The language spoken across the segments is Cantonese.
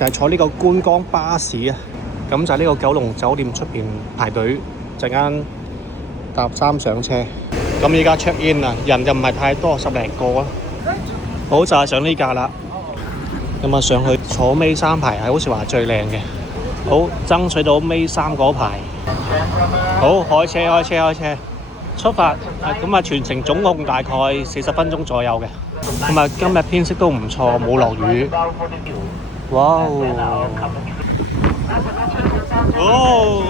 就係坐呢個觀光巴士啊。咁就喺呢個九龍酒店出邊排隊，陣間搭3上車。咁依家 check in 啊，人就唔係太多，10零個啊。好，就係上呢架啦。咁啊上去坐尾3排，係好似話最靚嘅。好，爭取到尾3嗰排。好，開車，出發。咁啊全程總共大概40分鐘左右嘅。咁啊今日天色都唔錯，冇落雨。哇哦！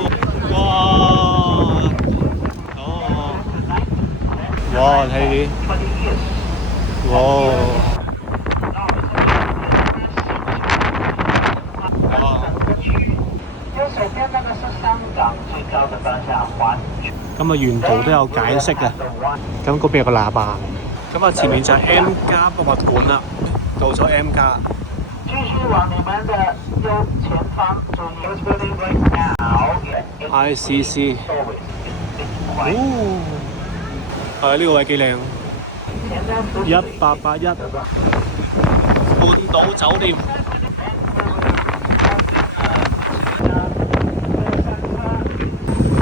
哇！睇啲，咁啊沿途都有解釋嘅。咁嗰邊有個喇叭。咁啊前面就係 M+ 博物館啦，到咗 M+。繼續往你們的右前方注意 ICC。哦，係呢個位幾靚，1881半島酒店。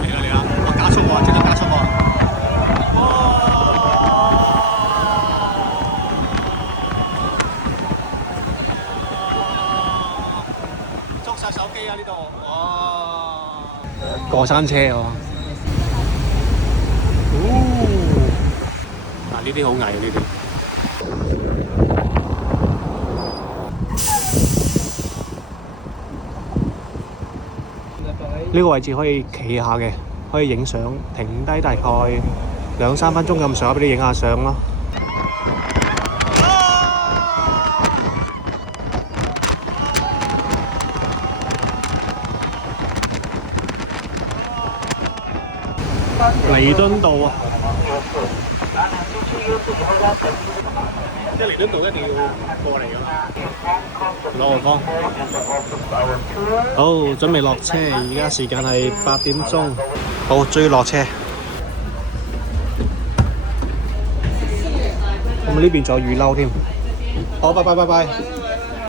嚟啦！我加速喎，即刻加速喎！捉晒手機啊！呢度，哇！過山車喎。嗱，呢啲好危啊！呢啲。呢個位置可以企下嘅，可以影相，停低大概2、3分鐘咁上下俾你影下相咯。彌敦道啊！即係彌敦道一定要過嚟㗎嘛。攞個方。好，準備落車，而家時間係8點鐘。好，終於落車。咁呢邊仲有雨褸添。好，拜拜。